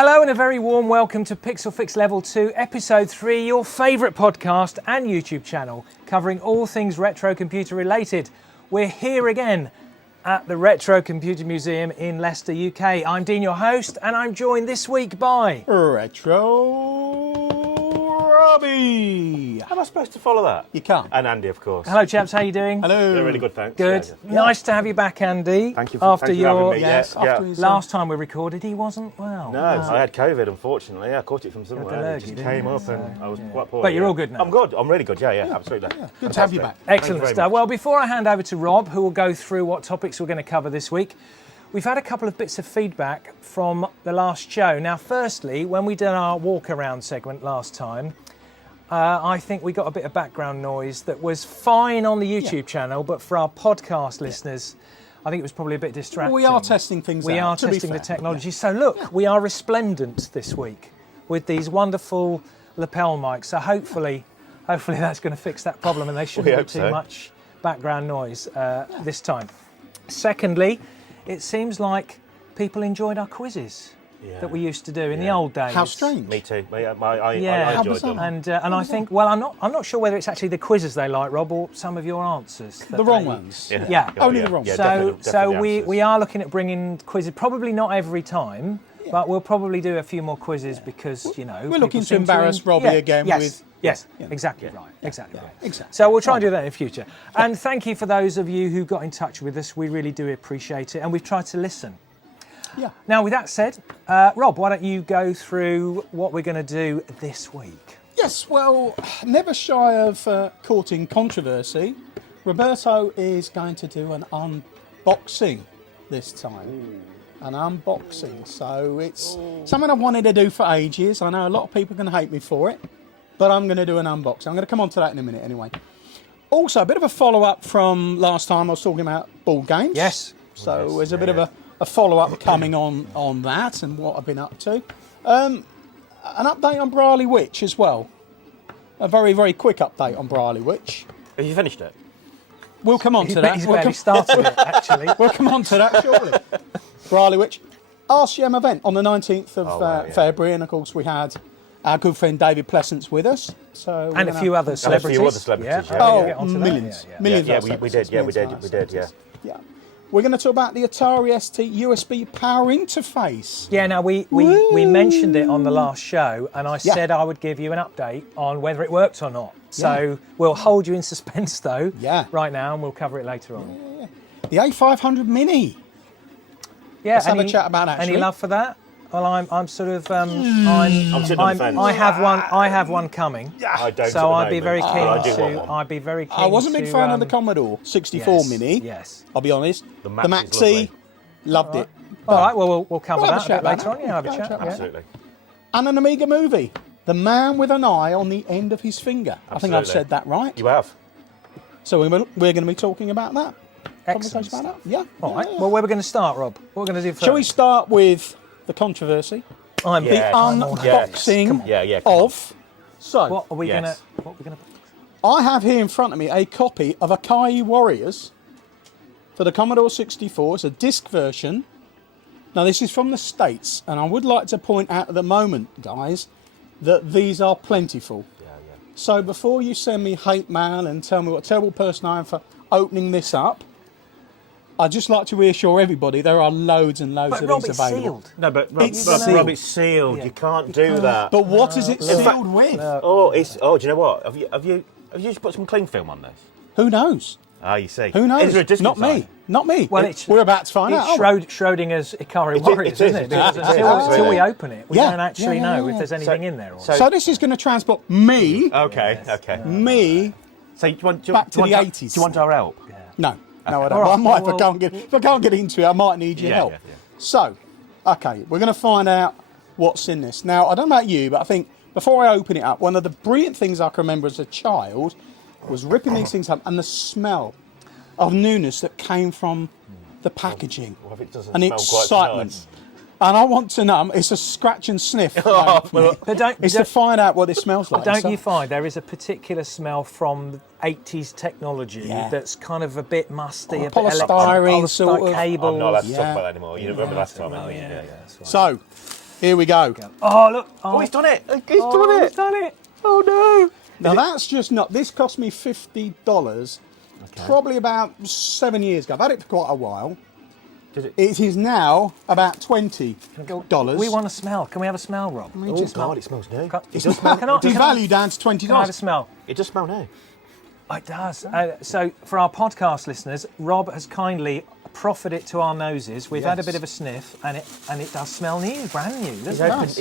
Hello and a very warm welcome to PixelFix Level 2, Episode 3, your favourite podcast and YouTube channel, covering all things retro computer related. We're here again at the Retro Computer Museum in Leicester, UK. I'm Dean, your host, and I'm joined this week by... Retro Robbie. How am I supposed to follow that? You can't. And Andy, of course. Hello chaps, how are you doing? Hello. Yeah, really good, thanks. Good. Yeah. Nice to have you back, Andy. Thank you after thank you your having me. Yes, yeah, after yeah. his, last time we recorded, he wasn't well. No, I had COVID, unfortunately. I caught it from somewhere. It just came up and I was quite poor. But you're all good now. I'm good. I'm really good. Yeah, absolutely. Yeah. Good to have you back. Excellent very stuff. much. Well, before I hand over to Rob, who will go through what topics we're going to cover this week, we've had a couple of bits of feedback from the last show. Now, firstly, when we did our walk-around segment last time, I think we got a bit of background noise that was fine on the YouTube channel, but for our podcast listeners, I think it was probably a bit distracting. We are testing things out. We are to be testing the fair. technology. So look, we are resplendent this week with these wonderful lapel mics. So hopefully that's going to fix that problem and they shouldn't have too much background noise this time. Secondly, it seems like people enjoyed our quizzes that we used to do in the old days. How strange. Me too. I Yeah, enjoyed them. and I think, well, I'm not sure whether it's actually the quizzes they like, Rob, or some of your answers. The wrong ones. Yeah. Only the wrong Yeah, ones. So definitely we are looking at bringing quizzes, probably not every time, but we'll probably do a few more quizzes because, you know... We're looking people to seem embarrass Robbie again with... Yes, Yeah. exactly right. Exactly right. Exactly. So we'll try and do that in the future. And thank you for those of you who got in touch with us. We really do appreciate it. And we've tried to listen. Yeah. Now, with that said, Rob, why don't you go through what we're going to do this week? Yes, well, never shy of courting controversy, Roberto is going to do an unboxing this time. An unboxing. So it's something I've wanted to do for ages. I know a lot of people are going to hate me for it, but I'm going to do an unboxing. I'm going to come on to that in a minute anyway. Also, a bit of a follow-up from last time I was talking about board games. Yes. So there's a bit of a follow-up coming on that and what I've been up to. An update on Briley Witch as well. A very, very quick update on Briley Witch. Have you finished it? We'll come on to that. He's barely started it, actually. We'll come on to that shortly. Briley Witch. RCM event on the 19th of February, and of course we had our good friend David Pleasance with us. So And a few other celebrities. And a few other celebrities, yeah. Oh, Get onto that. millions. Yeah. Millions. Yeah, of we celebrities, did. millions of Yeah. Yeah. We're going to talk about the Atari ST USB power interface. Yeah, now we mentioned it on the last show, and I said I would give you an update on whether it worked or not. So we'll hold you in suspense, though, right now, and we'll cover it later on. The A500 Mini. Yeah, Let's have a chat about that. Any love for that? Well, I'm sort of I'm sitting on the fence. I have one coming. I don't. So I'd be very keen I do want to. one. I'd be very keen. I wasn't a big to, fan of the Commodore 64 Mini. Yes. I'll be honest. The Maxi, lovely. loved it. All right. Well, we'll cover We'll that have a chat a bit later about on. Yeah, have a chat. Yeah. Absolutely. And an Amiga movie. The man with an eye on the end of his finger. I think I've Absolutely. said that right. You have. So we're going to be talking about that. Excellent Conversation about stuff. that. Yeah. All right. Yeah. Well, where are we going to start, Rob? What are we going to do first? Shall we start with the controversy? I'm The I'm all happy. unboxing Yeah, come on. of. So What are we Yes. going to? I have here in front of me a copy of Ikari Warriors for the Commodore 64. It's a disc version. Now this is from the States, and I would like to point out at the moment, guys, that these are plentiful. Yeah. So before you send me hate mail and tell me what a terrible person I am for opening this up, I'd just like to reassure everybody there are loads and loads But of Rob, these it's available. sealed. No, but It's sealed. Rob, it's sealed. Yeah. You can't do that. But what is it sealed fact- with? Oh, do you know what? Have you just put some cling film on this? Who knows? Ah, you see. Who knows? Is there a disc Not inside? me. Not me. Well, it's- We're about to find out. It's aren't we? Schrodinger's Ikari It Warriors, is, isn't it? it is, Because it is, until absolutely. we open it, we Yeah. don't actually Yeah, know yeah, if there's yeah. anything in there. Or so- So this is going to transport me, Okay. me, So do you want Back to do you the want 80s. Do you want our help? no, I don't. All right, I might, well, if I can't get into it, I might need your help. Yeah. So, okay, we're going to find out what's in this. Now, I don't know about you, but I think before I open it up, one of the brilliant things I can remember as a child was ripping these things up and the smell of newness that came from the packaging Well, if it doesn't and smell quite excitement. nice. And I want to know, it's a scratch and sniff. Oh, moment for me. It's to find out what it smells like. Don't So- you find there is a particular smell from 80s technology Yeah. that's kind of a bit musty, a bit polystyrene electric, sort of. cables. I'm not allowed to Yeah. talk about that anymore. You remember last time? Oh, haven't you? yeah, that's right. So, Here we go. Oh, look. Oh, he's done it. He's He's done it. Oh, no. Now that's just not. This cost me $50. Probably about 7 years ago. I've had it for quite a while. It is now about $20. We want to smell. Can we have a smell, Rob? Oh, God, it smells new. It does smell. Devalue down to $20. Can I have a smell? It does smell new. It does. So for our podcast listeners, Rob has kindly proffered it to our noses. We've had a bit of a sniff, and it does smell new, brand new. He's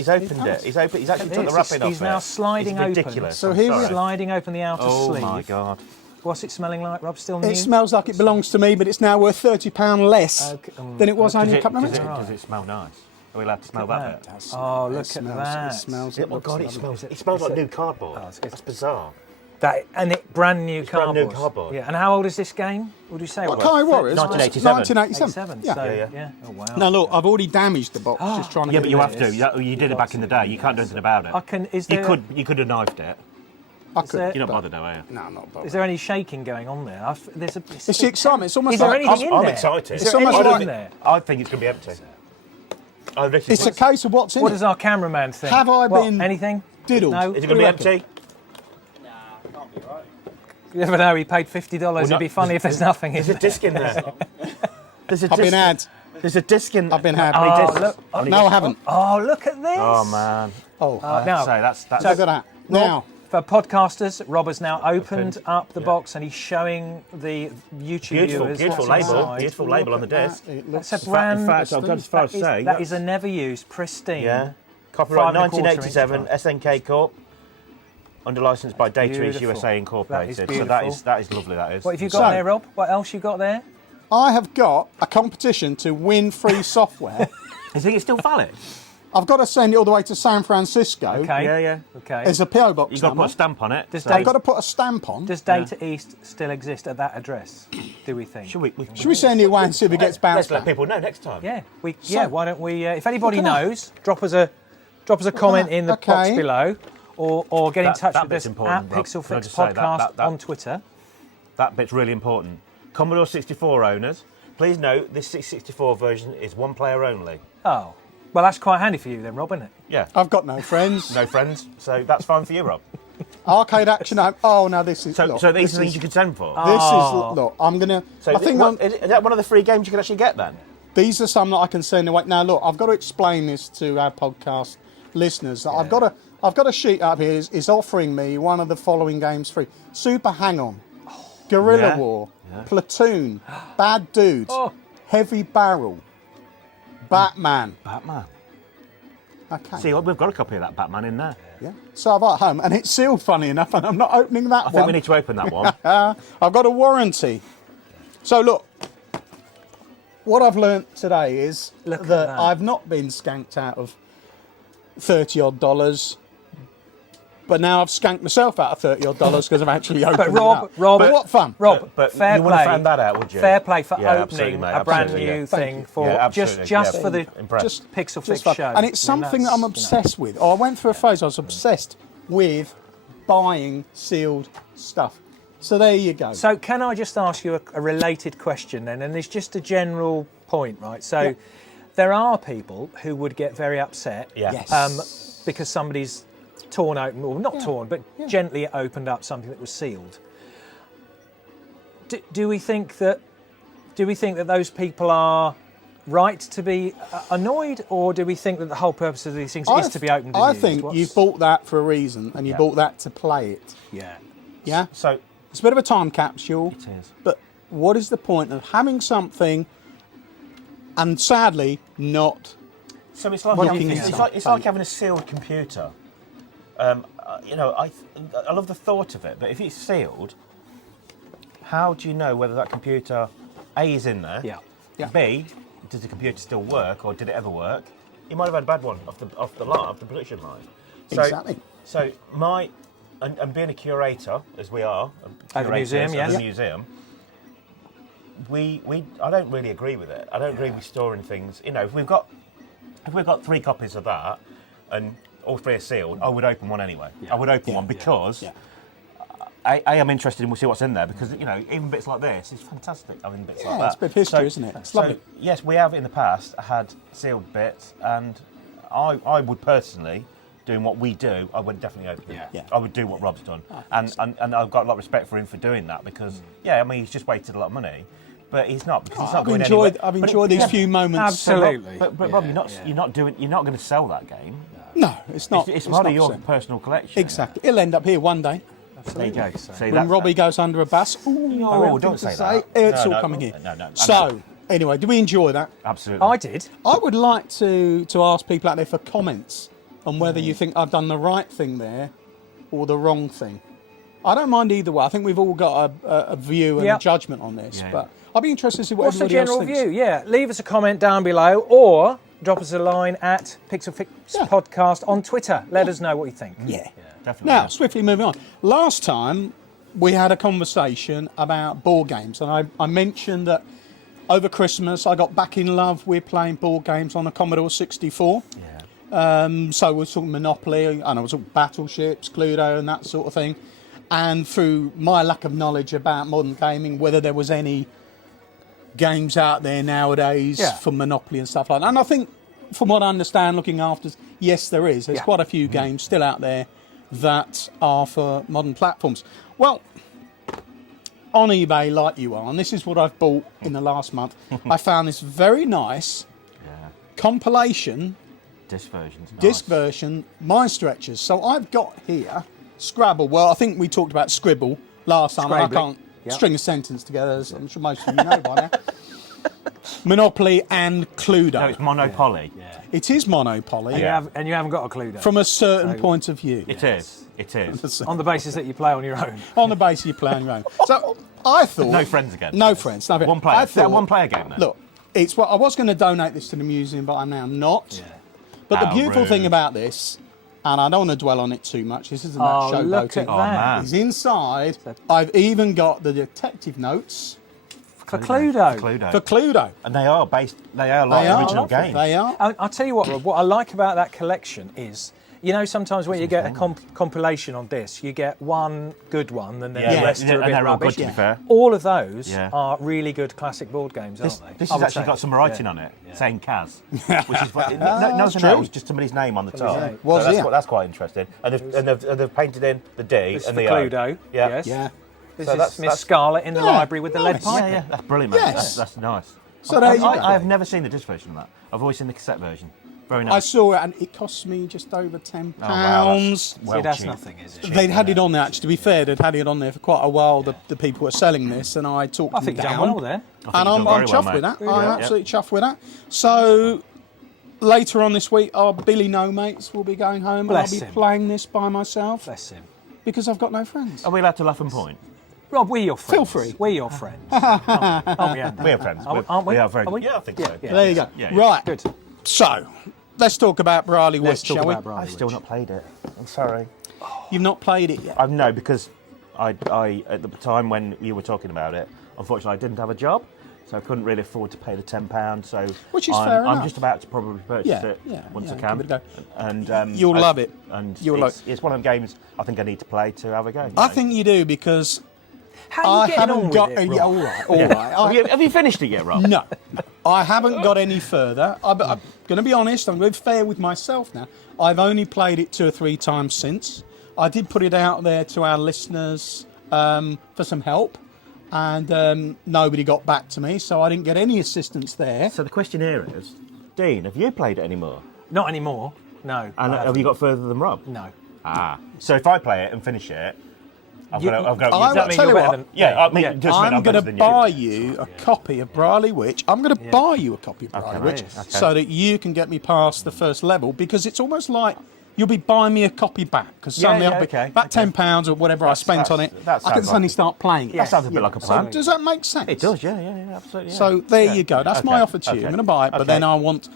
opened it. He's actually took the wrapping off. He's now sliding it's ridiculous. open. So here He's sliding open the outer sleeve. Oh my God. What's it smelling like, Rob? Still new? It smells like it belongs to me, but it's now worth £30 less than it was only a couple of minutes ago. Does it smell nice? Are we allowed to smell that bit? Oh, look at that. It smells. Oh God, it smells like new cardboard. That's bizarre. Brand new cardboard. Brand new cardboard. Yeah. And how old is this game? What do you say? Ikari Warriors. 1987. 1987. Yeah. So, yeah. Oh wow. Now look, I've already damaged the box just trying to. Yeah, get but you it. have to. You did it back in the day. You can't do anything about it. You could have knifed it. I could. You're not bothered now, are you? No, I'm not bothered. Is there any shaking going on there? It's the excitement. It's almost Is there like anything in I'm there? excited. Is there anything in there? I think it's going to be empty. it's a case of what's in What it. does our cameraman think? Have I What, been anything? diddled? No. Is it going to be empty? You never know. He paid $50. It'd be funny if there's nothing in There's a there. disc in there. There's a I've been disc. had. There's a disc in. I've been had. How many Oh, discs? look. How many No, I discs? haven't. Oh, look at this. Oh man. Oh, I have now- to say that's. look at that. Now, For podcasters, Rob has now opened up the box and he's showing the YouTube viewers Beautiful what's label. inside. Beautiful label on the Look at disc. that. It That's looks a brand. In fact, I'll go as far as to say that is a never used, pristine. Yeah. Copyright 5 1/4 1987, inch. SNK Corp. Under license by Data East Beautiful. USA Incorporated. That is So beautiful. that is lovely. That is. What have you got So- there, Rob? What else you got there? I have got a competition to win free software. You think it's still valid? I've got to send it all the way to San Francisco. Okay. Yeah. Okay. There's a PO box You've got to number. put a stamp on it. Does so- Dave- I've got to put a stamp on. Does Data East still exist at that address? Do we think? Should we? Should we send it away and see if it gets Let's bounced let back? people know next time. Yeah. So- Why don't we? If anybody Look at that. knows, drop us a comment in the box Okay. below, or get in touch that with bit's us important, at Rob. Can I PixelFix just say that- Podcast that- on Twitter. That bit's really important. Commodore 64 owners, please note this 64 version is one player only. Oh, well, that's quite handy for you then, Rob, isn't it? Yeah. I've got no friends. No friends, so that's fine for you, Rob. Arcade action. Oh no, this is. So, look, so these this are things is- you could send for. This is. Look, I'm gonna. So I think is that one of the free games you can actually get then? these are some that I can send away. Now look, I've got to explain this to our podcast listeners. That I've got a sheet up here. Is offering me one of the following games free: Super Hang On, Guerrilla Yeah. War, Platoon, Bad Dudes, Heavy Barrel, Batman. Batman. Okay. See, we've got a copy of that Batman in there. Yeah. So I've at home, and it's sealed. Funny enough, and I'm not opening that I think one. we need to open that one. I've got a warranty. So look, what I've learnt today is Look at that that. I've not been skanked out of $30 odd, but now I've skanked myself out of $30 odd because I've actually opened But it Rob, up. Rob, But what fun! Rob, But fair you play. wouldn't have found that out, would you? Fair play for Yeah, absolutely, opening mate, a brand absolutely, new yeah. thing Thank you. for Yeah, just absolutely, for yeah. the Impressed. Just PixelFix fun. show. And it's something that I'm obsessed with. I went through a phase I was obsessed with buying sealed stuff. So there you go. So can I just ask you a related question then? And it's just a general point, right? So there are people who would get very upset Yeah. Yes. because somebody's torn open, or not torn, but gently opened up something that was sealed. Do we think that those people are right to be annoyed, or do we think that the whole purpose of these things is to be opened and I used? think you've bought that for a reason, and you bought that to play it. Yeah. Yeah? So It's a bit of a time capsule. it is. But what is the point of having something and sadly not? So it's like Looking it's at like, it's like something. having a sealed computer. I love the thought of it, but if it's sealed, how do you know whether that computer A is in there? Yeah. Yeah. B, does the computer still work, or did it ever work? You might have had a bad one off the production line. So, Exactly. So and being a curator, as we are, At the museum, at the yes. museum, I don't really agree with it. I don't agree with storing things. You know, if we've got 3 copies of that, and all 3 are sealed, I would open one anyway. I would open one because I am interested in see what's in there, because even bits like this, it's fantastic having bits like that. It's a bit of history, isn't it? It's lovely. Yes, we have in the past had sealed bits, and I would personally, doing what we do, I would definitely open it. Yeah. I would do what Rob's done. And I've got a lot of respect for him for doing that because, yeah, I mean, he's just wasted a lot of money. But he's not, because he's not going anywhere. I've enjoyed these few moments. Absolutely. But Rob, you're not going to sell that game. No, it's not. It's part of your not personal collection. Exactly. It'll end up here one day. There you go. See, When Robbie goes under a bus. Oh, don't say that. It's No, all no, coming here. no. So, anyway, do we enjoy that? Absolutely. I did. I would like to ask people out there for comments on whether you think I've done the right thing there or the wrong thing. I don't mind either way. I think we've all got a view and a judgment on this, but I'd be interested to see what What's the everybody else general thinks. view? Yeah, leave us a comment down below or drop us a line at PixelFix Podcast on Twitter. Let us know what you think. Yeah. Definitely. Now, swiftly moving on. Last time, we had a conversation about board games, and I mentioned that over Christmas I got back in love with playing board games on a Commodore 64. Yeah. So we're talking Monopoly, and I was talking Battleships, Cluedo, and that sort of thing. And through my lack of knowledge about modern gaming, whether there was any games out there nowadays for Monopoly and stuff like that. And I think, from what I understand, looking after, yes, there is. There's quite a few games still out there that are for modern platforms. Well, on eBay, like you are, and this is what I've bought in the last month, I found this very nice compilation Disc version's nice. disc version, Mind Stretchers. So I've got here Scrabble. Well, I think we talked about Scribble last time. And I can't string a sentence together, as I'm sure most of you know by now. Monopoly and Cluedo. No, it's Monopoly. It is Monopoly. And you haven't got a Cluedo. From a certain point of view. It is. It is. on the basis that you play on your own. On the basis you play on your own. So I thought... No friends again. No friends. No friends. One player. I thought, One player game then. Look, it's what I was going to donate this to the museum, but I'm now not. But the beautiful thing about this, and I don't want to dwell on it too much, this isn't that showboating. Look at that. Is inside, I've even got the detective notes For Cluedo. for Cluedo. And they are like the original game. They are. I'll tell you what, Rob, what I like about that collection is, you know, sometimes when you get a compilation on disc, you get one good one and then the rest are a bit they're all rubbish. good, to be fair. All of those Yeah. are really good classic board games, aren't they? This I has would actually say. got some writing on it, saying Kaz, which is nothing true. else, just somebody's name on the top. name. Was so it? that's quite interesting. And they've painted in the D This is and for the O. Cluedo. Yeah. Yes. Yeah. This So is that's- Miss Scarlet in the library with the lead nice. pipe. Yeah, that's brilliant, man. Yes. That's nice. So there you go. I've never seen the disc version of that. I've always seen the cassette version. Very I nice. saw it and it cost me just over £10. wow, See, that's cheap. nothing, is it? They'd had it on there, actually, to be fair, they'd had it on there for quite a while, the people who were selling this, and I talked I them think you've down. done well there. And I'm chuffed with that. I'm absolutely chuffed with that. So later on this week, our Billy No Mates will be going home, Bless and I'll be him. playing this by myself Bless him. because I've got no friends. Are we allowed to laugh and point? Rob, we're your friends. Feel free. We're your friends. Aren't we, Andy? We are friends. Aren't we? We are very Are we? good. Yeah, I think so. Yeah. There you go. Yeah, yeah. Right. Good. So let's talk about Briley Witch, Let's talk shall we? about Briley I've still Witch. not played it. I'm sorry. You've not played it yet. No, because I at the time when you were talking about it, unfortunately, I didn't have a job, so I couldn't really afford to pay the £10. So Which is I'm, fair I'm enough. just about to probably purchase Yeah, it yeah, once yeah, I can. give it a go. And You'll love it. And You'll it's one of them games I think I need to play to have a go. I think you do because How are I you getting on haven't with got. it, Yeah, Rob? all right. Have you finished it yet, Rob? No, I haven't got any further. I'm going to be honest, I'm going to be fair with myself now. I've only played it 2 or 3 times since. I did put it out there to our listeners for some help, and nobody got back to me, so I didn't get any assistance there. So the question here is, Dean, have you played it anymore? Not anymore. No. And I have you got further than Rob? No. Ah. So if I play it and finish it, I've got to. I Does will that mean tell you're you better what, than? Yeah, I mean, Yeah. just mean I'm I'm going better to than buy you. you a copy of Briley Witch. I'm going to buy you a copy of Briley Witch Okay. so that you can get me past the first level, because it's almost like you'll be buying me a copy back, because suddenly yeah, I'll be okay, about £10 or whatever I spent on it. that I can sounds suddenly like- start playing it. That sounds a bit like a So plan. does that make sense? It does, yeah, absolutely. Yeah. So there Yeah. you go. That's Okay, my offer to you. okay. I'm going to buy it, but Okay. then I want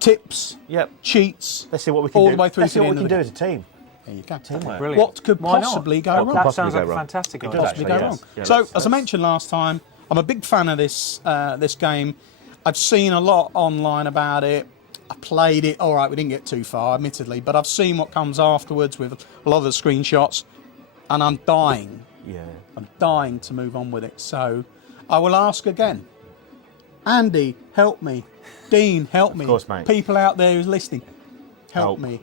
tips, Yep. cheats, Let's see what we can all do. the way through Let's to see the what we end can of do the as a team. There you go. Teamwork. Brilliant. What could Why not? possibly go What wrong? could That sounds possibly like go a wrong? fantastic It idea. does Possibly actually, go yes. wrong. Yeah, So, let's- as I mentioned last time, I'm a big fan of this game. I've seen a lot online about it. I played it. All right, we didn't get too far, admittedly, but I've seen what comes afterwards with a lot of the screenshots, and I'm dying. Yeah. I'm dying to move on with it. So, I will ask again. Andy, help me. Dean, help me. Of course, mate. People out there who's listening, help Help. me.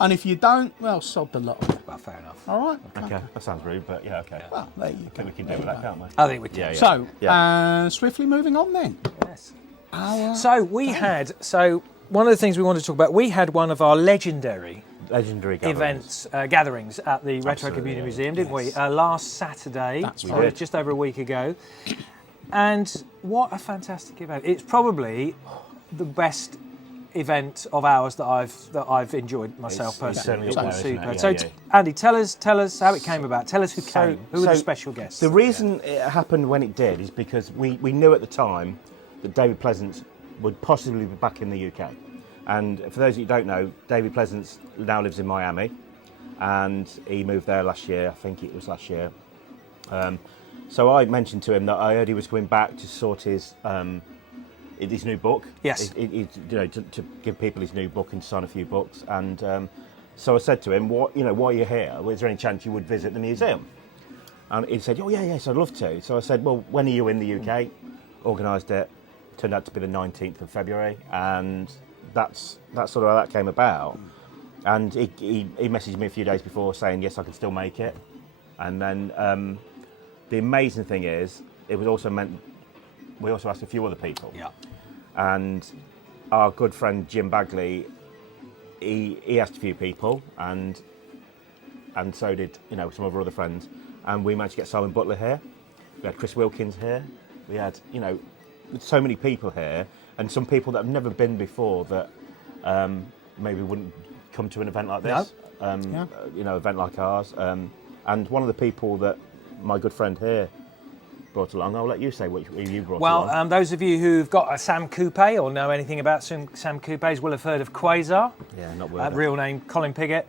And if you don't, well, sod the lot. Well, fair enough. All right. Okay, that sounds rude, but yeah, okay. Well, there you I go. think we can deal with that, can't we? I think we can. Yeah, So, Yeah. swiftly moving on then. Yes. Our So one of the things we wanted to talk about, we had one of our legendary Legendary gatherings. gatherings at the Retro Absolutely, Community yeah. Museum, didn't we? Yes. Last Saturday, That's right. just over a week ago. And what a fantastic event! It's probably the best event of ours that I've enjoyed myself It's personally. certainly It up was there, isn't super. it? So, Yeah, Andy, tell us how it came about. Tell us who came. Who were the So, special guests? The reason it happened when it did is because we knew at the time that David Pleasance would possibly be back in the UK. And for those of you who don't know, David Pleasance now lives in Miami, and he moved there last year. I think it was last year. So I mentioned to him that I heard he was coming back to sort his new book. Yes. To give people his new book and sign a few books. And so I said to him, while you're here, is there any chance you would visit the museum? And he said, oh yeah, yes, I'd love to. So I said, well, when are you in the UK? Organised it. Turned out to be the 19th of February, and that's sort of how that came about. And he messaged me a few days before saying, yes, I can still make it. And then the amazing thing is, it was also meant, we also asked a few other people. Yeah. And our good friend Jim Bagley, he asked a few people, and so did some of our other friends, and we managed to get Simon Butler here. We had Chris Wilkins here. We had so many people here, and some people that have never been before that maybe wouldn't come to an event like this. Event like ours. And one of the people that my good friend here brought along, I'll let you say what you brought along. Well, those of you who've got a Sam Coupe or know anything about Sam Coupes will have heard of Quazar. Yeah, not word. Real name, Colin Piggott.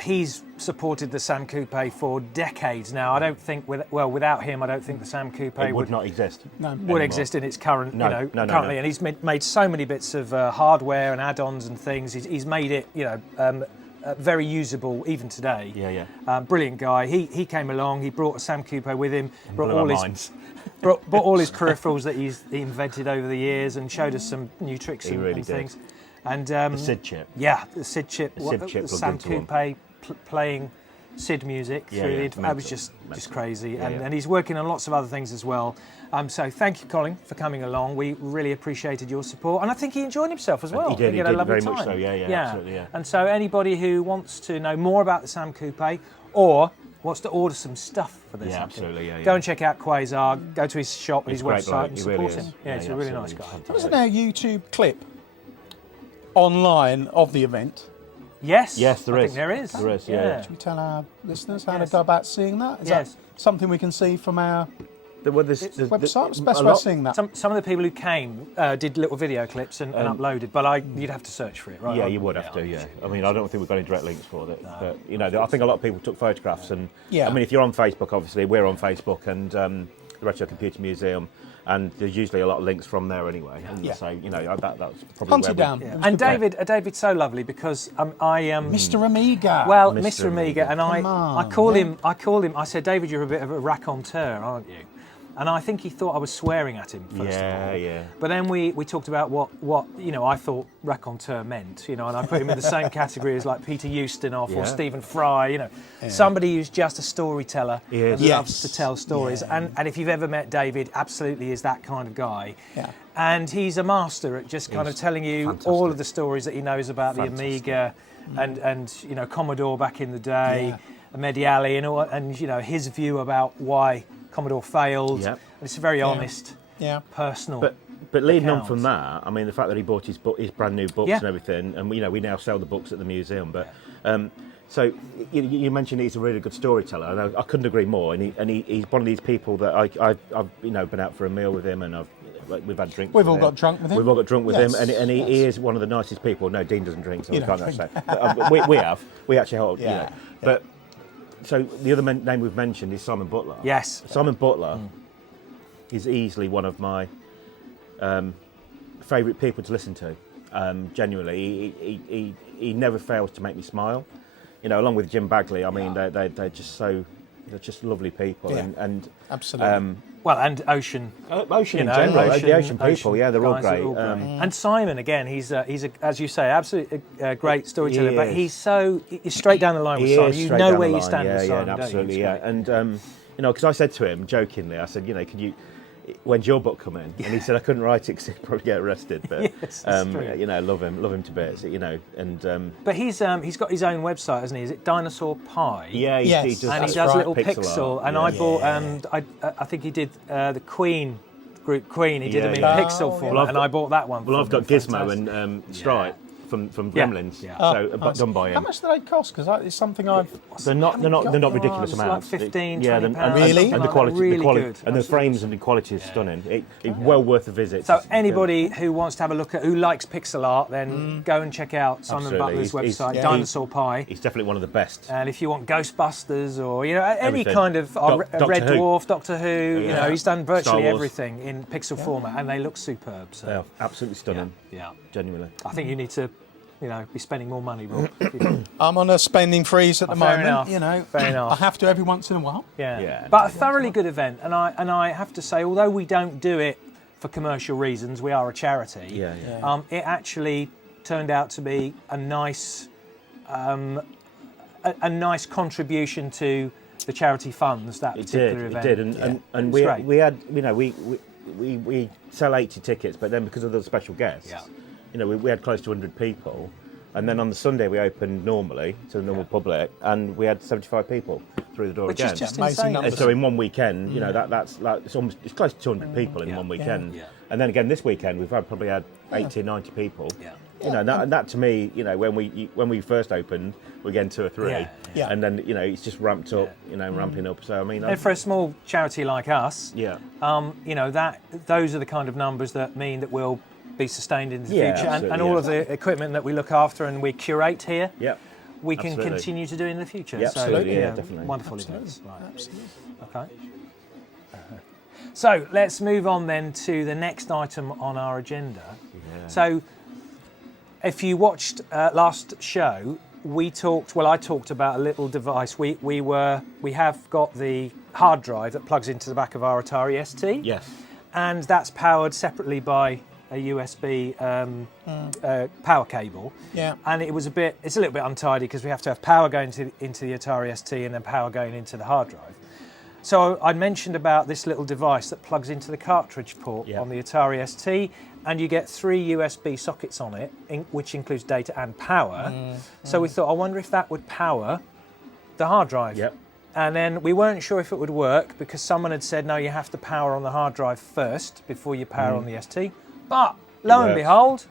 He's supported the Sam Coupe for decades now. I don't think, without him, I don't think the Sam Coupe It would not exist. would exist in its current, No, currently. And he's made so many bits of hardware and add-ons and things. He's made it, very usable even today. Yeah. Brilliant guy. He came along. He brought a Sam Coupe with him. Brought Blew our all his minds. brought all his peripherals that he invented over the years and showed us some new tricks He really and did. things. And The SID chip. yeah, the SID chip. The SID chip the plugged Sam into one. Coupe playing SID music Yeah, through yeah, the. That was mental, just crazy. Yeah, yeah. And he's working on lots of other things as well. So thank you, Colin, for coming along. We really appreciated your support, and I think he enjoyed himself as well. He did, I think he had a did, lovely very much time. so, yeah, absolutely, yeah. And so anybody who wants to know more about the Sam Coupe or wants to order some stuff for this, Yeah, absolutely, yeah. go and check out Quazar. Go to his shop and He's his a great website bloke, and he support really him. is. Yeah, he's a really nice guy. absolutely. Wasn't there a YouTube clip online of the event? Yes, Yes, there I is. think there is. There is, yeah. Should we tell our listeners how Yes. to go about seeing that? Is Yes. that something we can see from our website? What's the best way of seeing that? Some of the people who came did little video clips and uploaded, but you'd have to search for it, right? Yeah, you would have to, yeah. I mean, I don't think we've got any direct links for it. But, I think a lot of people took photographs. And Yeah. I mean, if you're on Facebook, obviously, we're on Facebook and the Retro Computer Museum, and there's usually a lot of links from there anyway. And Yeah. so, that's probably Hunt where it down. Yeah. It was And good. David's so lovely because Mr. Amiga. Well, Mr. Mr. Amiga, and Come I on, call man. him. I said, David, you're a bit of a raconteur, aren't you? And I think he thought I was swearing at him first of all. Yeah. But then we talked about what I thought raconteur meant, and I put him in the same category as like Peter Ustinov Yeah. or Stephen Fry, somebody who's just a storyteller He is. and Yes. loves to tell stories. Yeah. And if you've ever met David, absolutely is that kind of guy. Yeah. And he's a master at just kind of telling you fantastic. all of the stories that he knows about Fantastic. the Amiga and Commodore back in the day, Mediali, and his view about why Commodore failed. Yep. And it's a very honest, Yeah. personal. But leading on account. from that, I mean, the fact that he bought his brand new books Yeah. and everything, and we now sell the books at the museum. But so you mentioned he's a really good storyteller, and I couldn't agree more. And he's one of these people that I've been out for a meal with him, and we've had drinks. We've with all him. got drunk with him. We've all got drunk with Yes, him, and he yes. is one of the nicest people. No, Dean doesn't drink, so You we don't can't drink. say. But, we actually hold. Yeah. But so the other name we've mentioned is Simon Butler. Yes. Simon Butler is easily one of my favourite people to listen to. Genuinely, he never fails to make me smile. Along with Jim Bagley, I mean, they're just lovely people. Yeah. And Absolutely. Well, and Ocean. Ocean You in know, general, Ocean- the Ocean people, Ocean yeah, they're all guys are great. all great. And Simon, again, he's a, as you say, absolutely great storyteller. He But is. he's straight down the line with He Simon. is You straight know down where the you line, stand with yeah, Simon, yeah, don't absolutely, you? yeah. And you know, because I said to him jokingly, I said, you know, could you? When's your book coming? And he said I couldn't write it because he'd probably get arrested. But Yes, that's true. you know, love him to bits. You know, and But he's got his own website, hasn't he? Is it Dinosaur Pie? yeah, Yes. he does, And he That's does right. little pixel, art, and yeah. I bought. I think he did the Queen group Queen. He did them in yeah. pixel Oh, format, Well, I've and got- I bought that one. Well, I've from got him. Gizmo Fantastic. and Stripe from Yeah. Gremlins, Yeah. so Nice. done by How him. much do they cost? Because it's something I've. They're not ridiculous it's like amounts. 15, yeah, 20 and, pounds, Really? and the something quality, like that. Really the quality, good. and the Absolutely frames and the quality is stunning. It's well worth a visit. So anybody who wants to have a look at, who likes pixel art, then go and check out Simon Absolutely. Butler's He's- website, yeah. Dinosaur Pie. He's definitely one of the best. And if you want Ghostbusters or any Everything. kind of Doctor Red Who. Dwarf, Doctor Who, you Yeah. know, he's done Star virtually Wars. everything in pixel format, and they look superb. So They are absolutely stunning. yeah, Genuinely. I think you need to, you know, be spending more money, Rob. I'm on a spending freeze at the Fair moment. enough. You know, Fair enough. I have to every once in a while. Yeah. Yeah. But a thoroughly good event, and I have to say, although we don't do it for commercial reasons, we are a charity. Yeah, yeah. It actually turned out to be a nice, a nice contribution to the charity funds. That particular event. It did, and It was we great. we had, you know, we sell 80 tickets, but then because of the special guests, Yeah. you know, we had close to 100 people, and then on the Sunday we opened normally to the normal public, and we had 75 people through the door Which again. is just Amazing insane. numbers. And so in one weekend, you know, that's like it's close to 200 people in Yeah. one weekend. Yeah. And then again this weekend we've probably had 80 or 90 people. Yeah. You know, and that to me, you know, when we first opened, we're getting 2 or 3, Yeah. Yeah. and then you know it's just ramped up, you know, ramping up. So I mean, And for a small charity like us, yeah, you know, those are the kind of numbers that mean that we'll be sustained in the Yeah, future, and absolutely, all yeah. of the equipment that we look after and we curate here, yeah. we can Absolutely. continue to do in the future. Yeah, so, absolutely, you yeah, know, definitely. wonderful Absolutely. events. Right. Absolutely. Okay. So let's move on then to the next item on our agenda. Yeah. So, if you watched last show, I talked about a little device. We have got the hard drive that plugs into the back of our Atari ST. Yes. And that's powered separately by a USB power cable. Yeah. And it's a little bit untidy because we have to have power going into the Atari ST and then power going into the hard drive. So I mentioned about this little device that plugs into the cartridge port Yeah. on the Atari ST, and you get 3 USB sockets on it, which includes data and power. So we thought, I wonder if that would power the hard drive. Yep. And then we weren't sure if it would work because someone had said, no, you have to power on the hard drive first before you power on the ST. But lo and works. behold,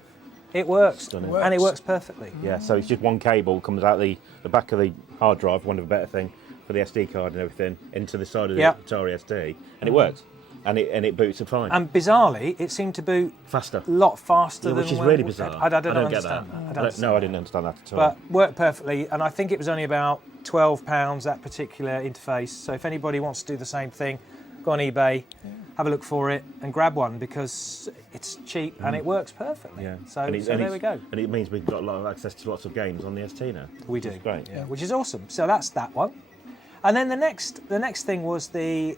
it works. Stunning. And it works perfectly. Yeah. So it's just one cable comes out the back of the hard drive, for want of a better thing, for the SD card and everything, into the side of the Yep. Atari ST, and it works, and it boots it fine. And bizarrely, it seemed to boot Faster. a lot faster Yeah, than which is when- really bizarre. I don't get understand that. I don't understand No, I didn't understand that at all. But worked perfectly, and I think it was only about £12, that particular interface. So if anybody wants to do the same thing, go on eBay, have a look for it, and grab one because it's cheap and it works perfectly. yeah. So, And there we go. And it means we've got a lot of access to lots of games on the ST now. We do. Which is great. Yeah, which is awesome. So that's that one. And then the next thing was the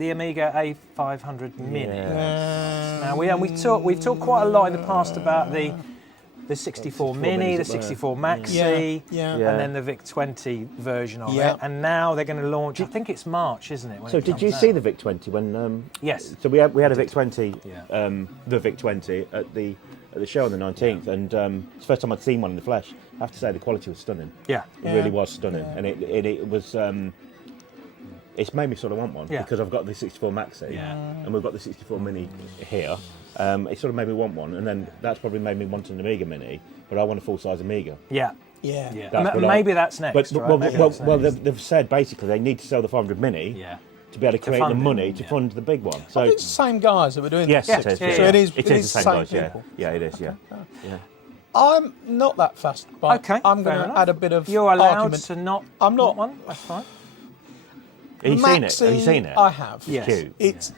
Amiga A500 Mini. Yeah. Now we've talked quite a lot in the past about the 64 Mini, Minis the up there. 64 Maxi, Yeah. Yeah. and then the VIC-20 version of Yeah. it. And now they're going to launch. I think it's March, isn't it? when So it did you comes see out? the VIC-20 when? Yes. So we had a VIC-20, Yeah. the VIC-20 at the show on the 19th, and it's the first time I'd seen one in the flesh. I have to say the quality was stunning. Yeah. It really was stunning, and it was. It's made me sort of want one Yeah. because I've got the 64 Maxi, Yeah. and we've got the 64 Mini here. It sort of made me want one, and then that's probably made me want an Amiga Mini, but I want a full-size Amiga. Yeah. Yeah. Yeah. That's what Maybe that's next. But right? well, Maybe well, that's well next. they've said basically they need to sell the 500 Mini Yeah. to be able to create the fund it, money to yeah. fund the big one. I So think it's the same guys that were doing yes, the it is. 60. yeah, So yeah. it is. It is the same guys. Yeah, people. yeah, it is. Yeah, yeah. I'm not that fussed. But Okay, I'm fair going to enough. add a bit of You're allowed argument. to not. I'm not. want one. That's fine. Have you seen it? Maxi, Have you seen it? I have. Yes. Cute. It's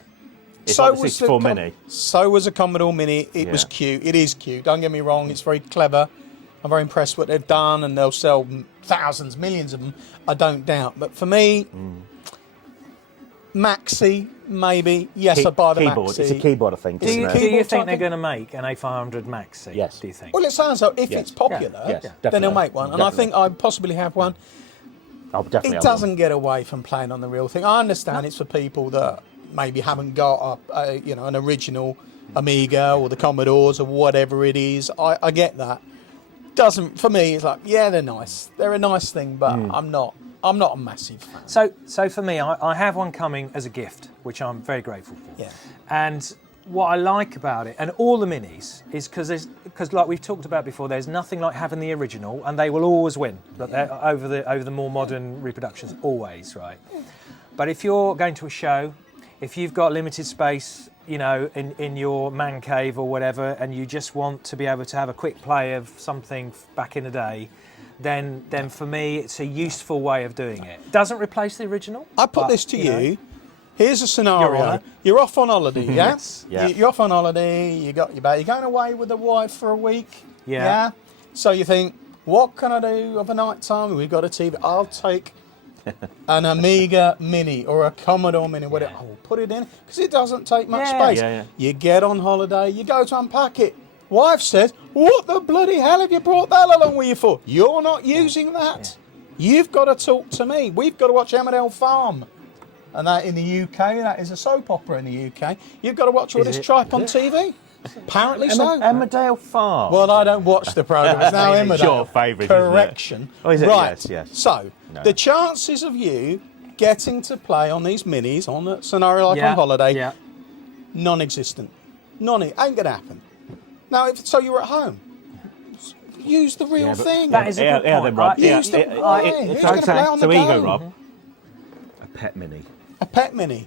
It's so like the was 64 the Mini. So was a Commodore Mini. It was Yeah. cute. It is cute. Don't get me wrong. It's very clever. I'm very impressed what they've done, and they'll sell thousands, millions of them. I don't doubt. But for me, Maxi, maybe. Yes, I'd buy the keyboard. Maxi. It's a keyboard, I think. Do isn't you, it? do you Keyboard think type they're thing? going to make an A500 Maxi? Yes. Do you think? Well, it sounds like if Yes. it's popular, Yes, then definitely. he'll make one. And I think I'd possibly have one. I'll definitely It have doesn't one. get away from playing on the real thing. I understand it's for people that maybe haven't got an original Amiga or the Commodores or whatever it is. I get that. Doesn't for me. It's like, yeah, they're nice. They're a nice thing, but I'm not a massive fan. So for me, I have one coming as a gift, which I'm very grateful for. Yeah. And what I like about it, and all the minis, is because like we've talked about before, there's nothing like having the original, and they will always win. But they're over the more modern reproductions, always, right? But if you're going to a show, if you've got limited space, you know, in your man cave or whatever, and you just want to be able to have a quick play of something back in the day, then for me it's a useful way of doing it. Doesn't replace the original. I put but, this to know, you. Here's a scenario. You're on it. You're off on holiday, yeah? Yes. Yeah. You're off on holiday, you got your bag. You're going away with the wife for a week. Yeah. So you think, what can I do of a night time? We've got a TV. I'll take an Amiga Mini or a Commodore Mini, whatever. Yeah. I'll put it in because it doesn't take much Yeah. space. Yeah, yeah. You get on holiday, you go to unpack it. Wife says, what the bloody hell have you brought that along with you for? You're not using that. You've got to talk to me. We've got to watch Emmerdale Farm. And that in the UK, that is a soap opera in the UK. You've got to watch all Is this it? tripe on TV. Apparently so. Emmerdale Farm. Well, I don't watch the programme. It's now It's Emmerdale. your favourite, isn't it? Correction. Oh, is it? Right. Yes, yes. So, No. the chances of you getting to play on these minis on a scenario like on holiday, Yeah. non-existent. Ain't going to happen. Now, so you're at home. Use the real but thing. That is a good then, point. Rob. Use the- who's gonna play on the So here you go? go, Rob. A pet mini. A pet mini.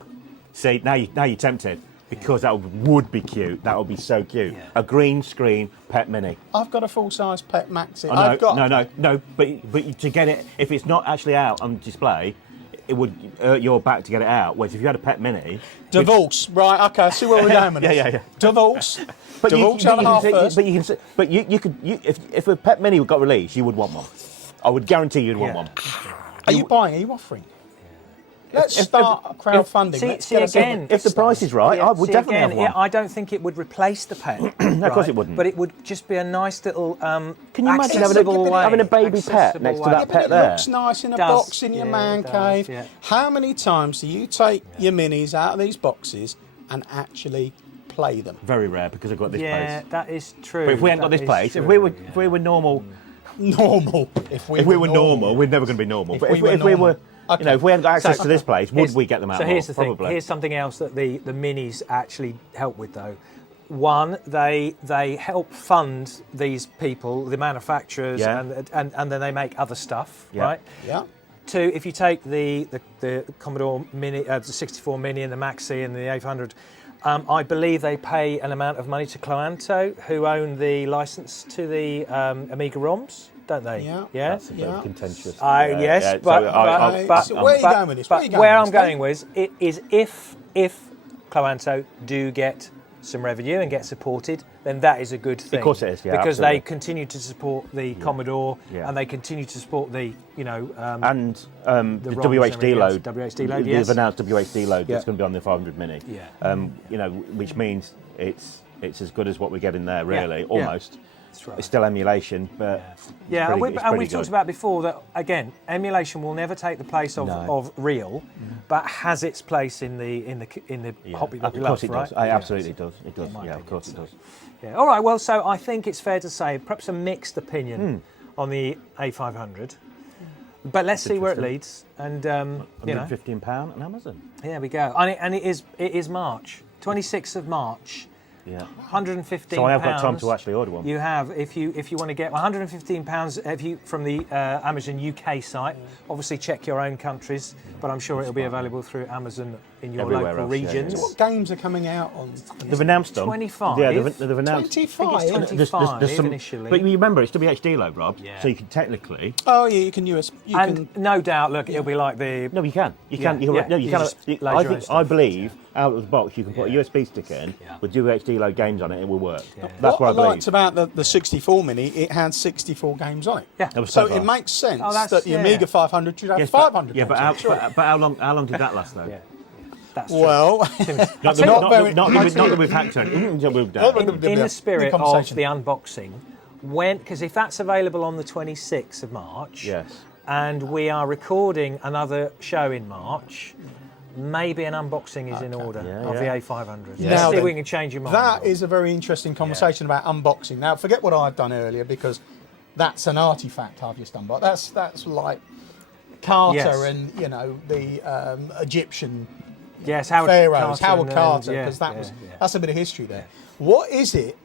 See, now you're tempted because that would be cute. That would be so cute. Yeah. A green screen pet mini. I've got a full-size pet Maxi. Oh, I've got no. But to get it, if it's not actually out on display, it would hurt your back to get it out. Whereas if you had a pet mini, divorce. Right, okay, I see where we're going with this. Yeah. Divorce. but Divorce on half first. if a pet mini got released, you would want one. I would guarantee you'd want Yeah. one. Are you buying? Are you offering? Let's start crowdfunding. Let's See get us again. If the price is right, I would See, definitely again, have one. yeah, I don't think it would replace the pet. No, of course right? it wouldn't. But it would just be a nice little. Can you imagine accessible having a way, baby pet accessible next to way. that Yeah, but pet it there? looks nice in a Does. box in your Yeah, man it does, cave. yeah. How many times do you take your minis out of these boxes and actually play them? Very rare because I've got this Yeah, place. that is true. But if we hadn't got That this is place, if true, we were normal, Normal. if we were normal, we're never going to be normal. If But we if were we normal. were, you know, if we hadn't got access So- to this place, would Here's- we get them out? So more? here's the thing. Probably. Here's something else that the minis actually help with, though. One, they help fund these people, the manufacturers, Yeah. and then they make other stuff, Yeah. right? Yeah. Two, if you take the Commodore Mini, the 64 Mini and the Maxi and the 800, I believe they pay an amount of money to Clianto, who own the license to the Amiga ROMs, don't they? Yeah. That's a bit Yeah. contentious. Yes, yeah, but, so but, So where are you going with this? Where are you going where with I'm this, going Dave? with it is if Clianto do get some revenue and get supported, then that is a good thing. Of course it is, yeah, because absolutely. they continue to support the Commodore Yeah. and they continue to support the and the ROMs and WHD everything else. load. WHD load, They've yes. announced WHD load Yeah. that's going to be on the 500 Mini. Yeah. You know, which means it's as good as what we get in there, really, Yeah. almost. That's right. It's still emulation, but Yeah, it's pretty and we've good. talked about before that again. Emulation will never take the place of, No. of real, but has its place in the Yeah. hobby that Of we course love, it right? does. It absolutely does. It does. my Yeah, of opinion, course it so. does. Yeah. All right. Well, so I think it's fair to say perhaps a mixed opinion on the A500, but let's see where it leads. And you know, £115 on Amazon. there we go. And it is March, 26th of March. Yeah. £115. So I have got time to actually order one. You have, if you want to get £115 if you from the Amazon UK site. Obviously, check your own countries, but I'm sure it'll be available through Amazon in your Everywhere local else, yeah, regions. yeah. What games are coming out on? They've announced them. 25? Yeah, they've announced. 25. There's initially. But you remember, it's WHD load, Rob. Yeah. So you can technically. Oh yeah, you can use. You And can. no doubt, look, it'll be like the. No, you can. You can. Yeah, No, you you can. just load your own I stuff. believe out of the box you can put a Yeah. USB stick in Yeah. with WHD load games on it. It will work. Yeah. That's what I What I believe. liked about the 64 Mini, it had 64 games on it. Yeah. That was So clever. it makes sense Oh, that's- that the yeah. Amiga 500 should have Yes, 500 Yeah, games but on how, it, sure. but how long did that last though? Yeah. That's true. Well, Not that we've hacked to it. in the spirit of conversation. the unboxing, because if that's available on the 26th of March, Yes. and we are recording another show in March, maybe an unboxing is in order of the A500. Now Let's see then, if we can change your mind. that is a very interesting conversation about unboxing. Now, forget what I've done earlier because that's an artifact I've just unboxed. That's like Carter Yes. and the Egyptian yes, Howard pharaohs, Carter Howard and- Carter, yeah, because yeah. that's a bit of history there. What is it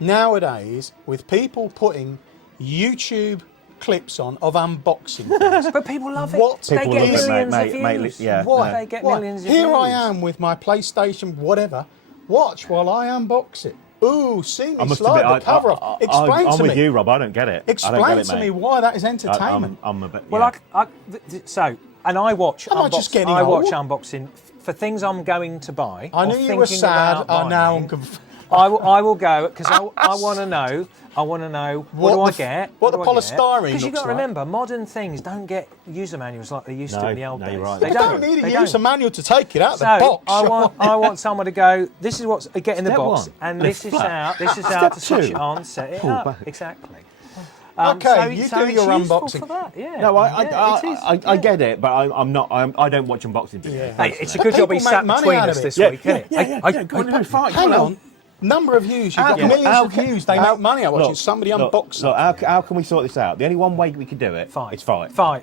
nowadays with people putting YouTube clips on of unboxing things? But people love it. What They people get love it, millions mate, of mate, views. yeah. Why? They get Why? millions of Here views. I am with my PlayStation, whatever. Watch while I unbox it. Ooh, see me slide the cover off. Explain I'm to with me. you, Rob. I don't get it. I Explain don't get it, to me mate. why that is entertainment. I'm a bit. Well, yeah. and I watch Am I just getting I watch old? unboxing for things I'm going to buy. I or knew you were thinking sad. about Now buying. I'm I will go because I want to know. I want to know what do I get? what the polystyrene Because you've looks got to like. remember, modern things don't get user manuals like they used to No, in the old no, days. you're right. They I don't need They a user manual to take it out of So the box. I want someone to go. This is what's get in the Step box, one, and lift this is flat. how. This is how to Step switch two, it on, set it pull up. back. Exactly. Okay, you do it's your useful unboxing. For that. Yeah. No, Yeah, I get it, but I'm not. I don't watch unboxing videos. Yeah. Hey, it's a But good job he people sat make money between out us of this it. week, isn't it? Go on, no, fine. Hang Come on. Number of views. You've got Yeah. millions of Okay. views. They make money out of watching somebody unbox Look, something. how can we sort this out? The only one way we can do it is fight. Fine.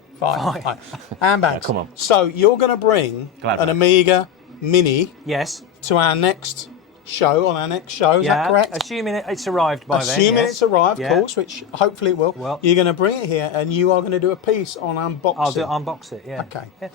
And back. come on. So you're going to bring Glad an mate. Amiga Mini Yes. to our next show, on our next show. Is Yeah. that correct? Assuming it's arrived by then. Assuming yes. it's arrived, Yeah. of course, which hopefully it will. Well- You're going to bring it here and you are going to do a piece on unboxing. I'll unbox it. Yeah. Okay. Yeah.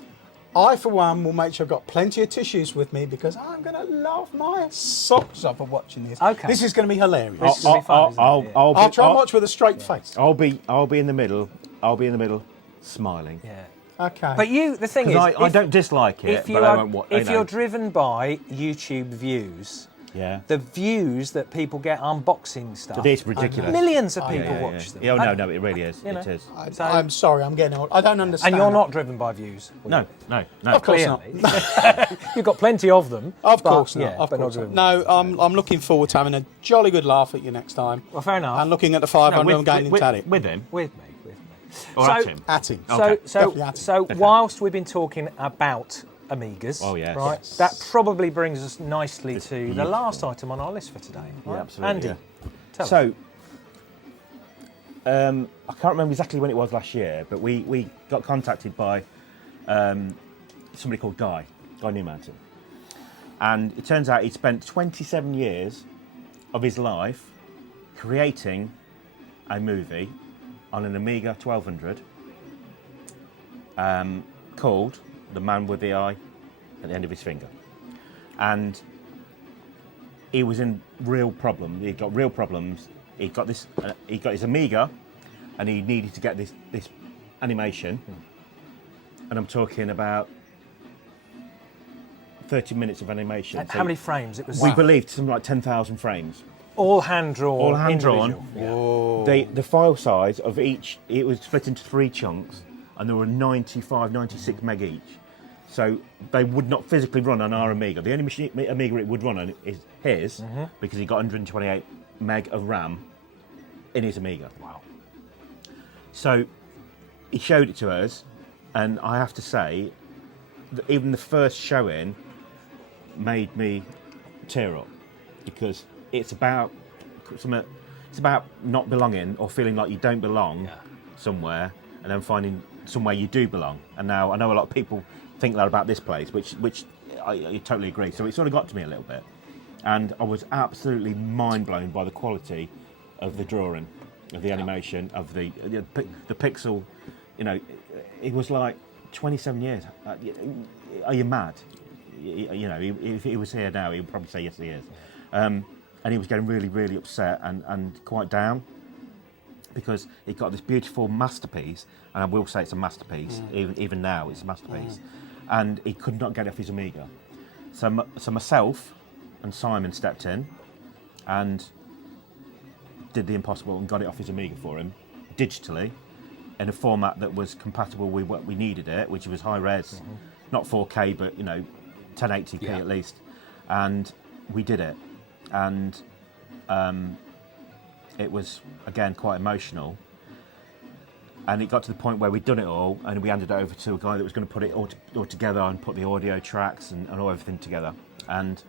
I, for one, will make sure I've got plenty of tissues with me because I'm going to laugh my socks off of watching this. Okay. This is going to be hilarious. This is gonna be fun, isn't it? Yeah. I'll try and watch with a straight face. I'll be in the middle. I'll be in the middle, smiling. Yeah. Okay. But the thing is, Because I don't dislike it, if you but are, I won't watch. if you're driven by YouTube views, yeah. the views that people get unboxing stuff, It's ridiculous. Millions of people yeah, watch them. Yeah, no, it really is. you know. It is. I'm sorry, I'm getting old. I don't understand. And you're that. not driven by views. No. Of course not. Clearly. You've got plenty of them. Of but, course not. Yeah, of but course not not. driven. No, I'm looking forward to having a jolly good laugh at you next time. Well, fair enough. And looking at the 500 I'm going to it. with him With me. or at him. At him. Okay. Definitely at him. So whilst we've been talking about Amigas, Oh, yes. right, Yes. that probably brings us nicely to the last item on our list for today. Right? absolutely, Andy, yeah. tell us. So, I can't remember exactly when it was last year, but we got contacted by somebody called Guy Newmountain. And it turns out he'd spent 27 years of his life creating a movie on an Amiga 1200 called The Man with the Eye at the End of His Finger. And he was in real problem. He got real problems. He got this. He got his Amiga, and he needed to get this animation. And I'm talking about 30 minutes of animation. How many frames? It was We believed something like 10,000 frames. all hand drawn. All hand drawn. individual. The file size of each, it was split into 3 chunks, and there were 95, 96 meg each. So they would not physically run on our Amiga. The only Amiga it would run on is his, because he got 128 meg of RAM in his Amiga. Wow. So he showed it to us, and I have to say, that even the first showing made me tear up, because it's about not belonging or feeling like you don't belong somewhere, and then finding somewhere you do belong. And now I know a lot of people think that about this place, which I totally agree. So it sort of got to me a little bit, and I was absolutely mind blown by the quality of the drawing, of the animation, of the pixel. You know, it was like 27 years. Are you mad? You know, if he was here now, he would probably say yes, he is. And he was getting really, really upset and quite down, because he got this beautiful masterpiece, and I will say it's a masterpiece. Even now, it's a masterpiece, and he could not get it off his Amiga. So myself and Simon stepped in and did the impossible and got it off his Amiga for him, digitally, in a format that was compatible with what we needed it, which was high res, not 4K, but 1080p at least, and we did it, and it was again quite emotional. And it got to the point where we'd done it all, and we handed it over to a guy that was going to put it all together and put the audio tracks and all everything together. And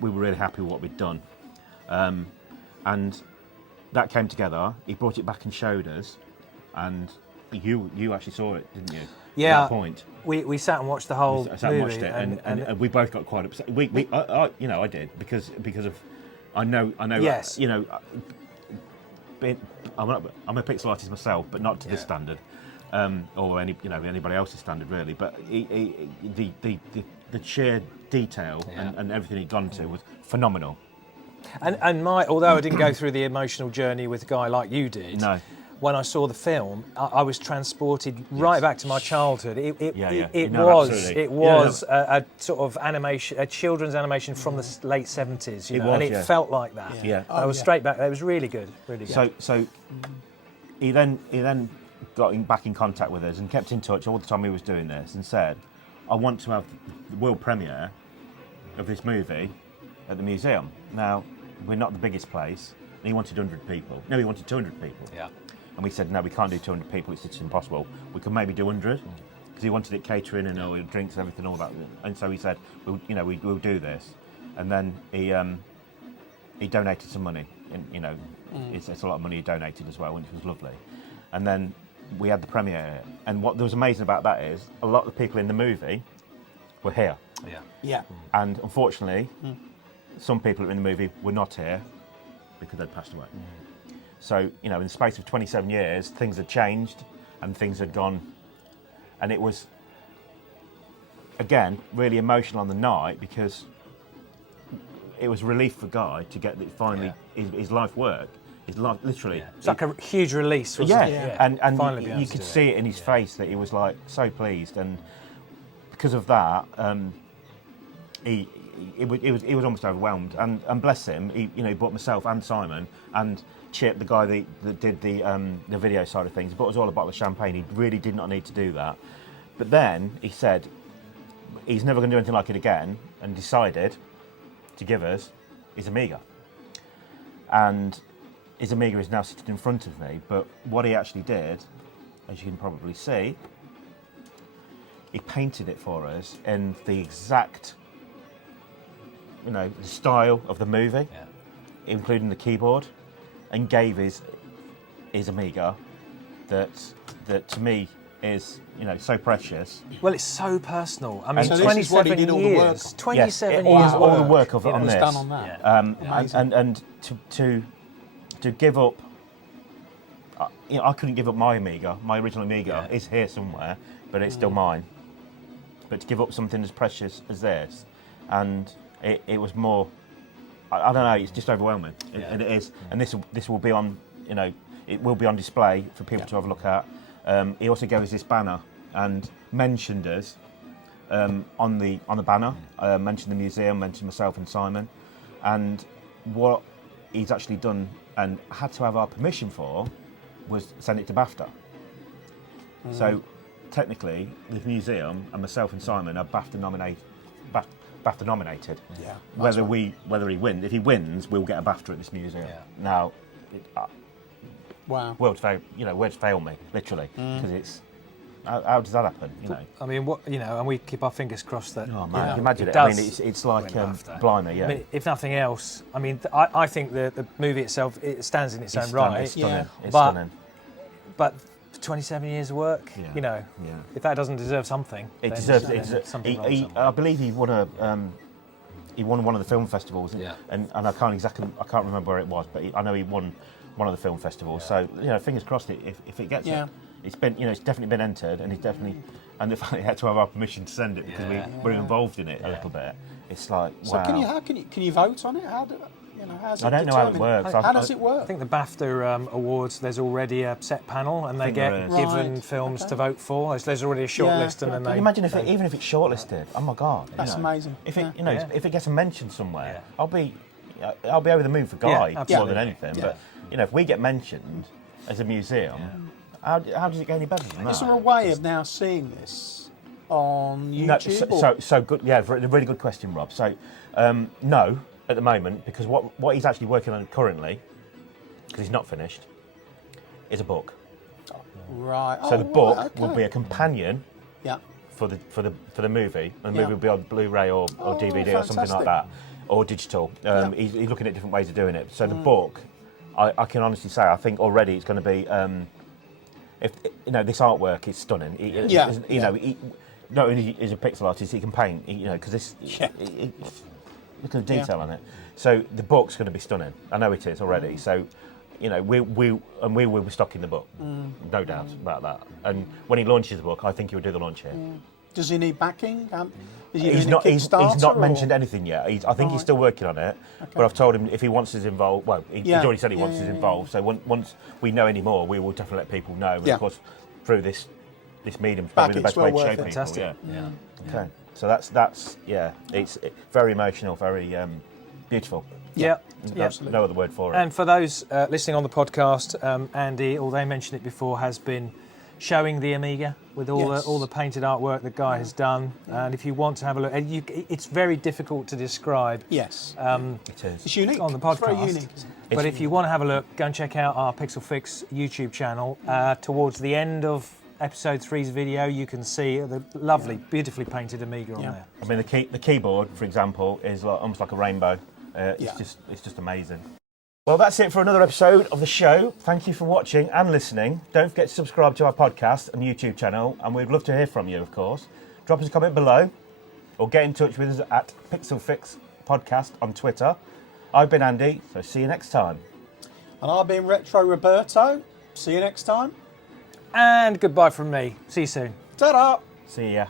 we were really happy with what we'd done. And that came together. He brought it back and showed us, and you actually saw it, didn't you? Yeah. At that point, we sat and watched the whole I sat and watched movie, it, and we both got quite upset. I did because of I know. Yes. You know. I'm a pixel artist myself, but not to this standard, or anybody else's standard really. But the sheer detail and everything he'd gone to was phenomenal. And although I didn't go through the emotional journey with a guy like you did, No. when I saw the film, I was transported right back to my childhood. It was a sort of animation, a children's animation from the late 70s, and it felt like that. Yeah. I was straight back. It was really good, really good. So he then got back in contact with us and kept in touch all the time he was doing this, and said, "I want to have the world premiere of this movie at the museum." Now, we're not the biggest place. He wanted 100 people. No, he wanted 200 people. Yeah. And we said, no, we can't do 200 people, it's just impossible. We can maybe do 100, because he wanted it catering and all drinks and everything, all that. And so he said, we'll do this. And then he donated some money. And, it's a lot of money he donated as well, which was lovely. And then we had the premiere. And what was amazing about that is a lot of the people in the movie were here. Yeah. Yeah. And unfortunately, some people in the movie were not here because they'd passed away. So, in the space of 27 years, things had changed and things had gone. And it was, again, really emotional on the night because it was relief for Guy to get finally his life work. His life, literally. Yeah. It's like a huge release, wasn't it? And Finally you could see it in his face that he was like so pleased. And because of that, he was almost overwhelmed. And bless him, he brought myself and Simon and Chit, the guy that did the video side of things, he bought us all a bottle of champagne. He really did not need to do that. But then he said he's never going to do anything like it again, and decided to give us his Amiga. And his Amiga is now sitting in front of me, but what he actually did, as you can probably see, he painted it for us in the exact, the style of the movie, including the keyboard, and gave his Amiga that to me is so precious. Well, it's so personal. I mean, so 27 years, all the work on. 27 all, years all the work of it on was this. done on that. And to give up, I couldn't give up my Amiga. My original Amiga is here somewhere, but it's still mine. But to give up something as precious as this, and it was more. I don't know. It's just overwhelming, and it is. And this will be on. It will be on display for people to have a look at. He also gave us this banner and mentioned us on the banner. Mentioned the museum. Mentioned myself and Simon, and what he's actually done and had to have our permission for was send it to BAFTA. So technically, the museum and myself and Simon are BAFTA nominated. Yeah. Whether he wins, if he wins, we'll get a BAFTA at this museum. Yeah. Now, Wow. words fail me literally because it's how does that happen? I mean, and we keep our fingers crossed that. Oh man, imagine it. does I mean, it's like win BAFTA. blimey, yeah. I mean, if nothing else, I mean, I think the movie itself it stands in its own right. It's stunning. Yeah. It's But- stunning. But 27 years of work, if that doesn't deserve something, It then deserves. there's It's something wrong somewhere. I believe he won one of the film festivals, and I can't remember where it was, but I know he won one of the film festivals. So fingers crossed if it gets it. It's been it's definitely been entered, and and the fact he had to have our permission to send it because we were involved in it a little bit. It's like So wow. can you vote on it? How's it I don't know how it determined? works. How does it I work? think the BAFTA awards, there's already a set panel, and they think get there is. given Right, films okay. to vote for. There's already a short Yeah, list, and then Can they you imagine even if it's shortlisted? Oh my God, That's amazing. If it Yeah. if it gets a mention somewhere, Yeah. I'll be over the moon for Guy more absolutely. than anything. Yeah. But if we get mentioned as a museum, how does it get any better than that? Is there a way of now seeing this on No, YouTube? or- so good. Yeah, a really good question, Rob. So, no, at the moment, because what he's actually working on currently, because he's not finished, is a book. Right. So the book right, will okay. be a companion Yeah. for the movie. And the Yeah. movie will be on Blu-ray or DVD or something like fantastic. that, or digital. Yeah. He's looking at different ways of doing it. So the book, I can honestly say, I think already it's going to be. If you know, this artwork is stunning. Yeah, You know, not only is a pixel artist, he can paint. You know, because this. Yeah. Look at the detail on it. So the book's going to be stunning. I know it is already. So, you know, we will be stocking the book, no doubt about that. And when he launches the book, I think he'll do the launch here. Does he need backing? Is he He's doing not. a He's Kickstarter, not or- mentioned anything yet. I think he's still working on it. But I've told him if he wants us involved. Well, he's Yeah. already said he Yeah, wants us yeah, involved. So once we know any more, we will definitely let people know. And Yeah. of course, through this medium, probably the It's best well way to worth show it. people. Fantastic. Yeah. Okay. So that's yeah. It's very emotional, very beautiful. Yeah. No other word for it. And for those listening on the podcast, Andy, although they mentioned it before, has been showing the Amiga with all the painted artwork the guy has done. And if you want to have a look, it's very difficult to describe Yes. it is. It's unique. on the It's very podcast. unique. But if you want to have a look, go and check out our PixelFix YouTube channel. Towards the end of episode 3's video, you can see the lovely, beautifully painted Amiga on Yeah. there. I mean, the keyboard, for example, is almost like a rainbow. Yeah. It's just amazing. Well, that's it for another episode of the show. Thank you for watching and listening. Don't forget to subscribe to our podcast and YouTube channel, and we'd love to hear from you, of course. Drop us a comment below, or get in touch with us at PixelFix Podcast on Twitter. I've been Andy, so see you next time. And I've been Retro Roberto. See you next time. And goodbye from me. See you soon. Ta-da! See ya.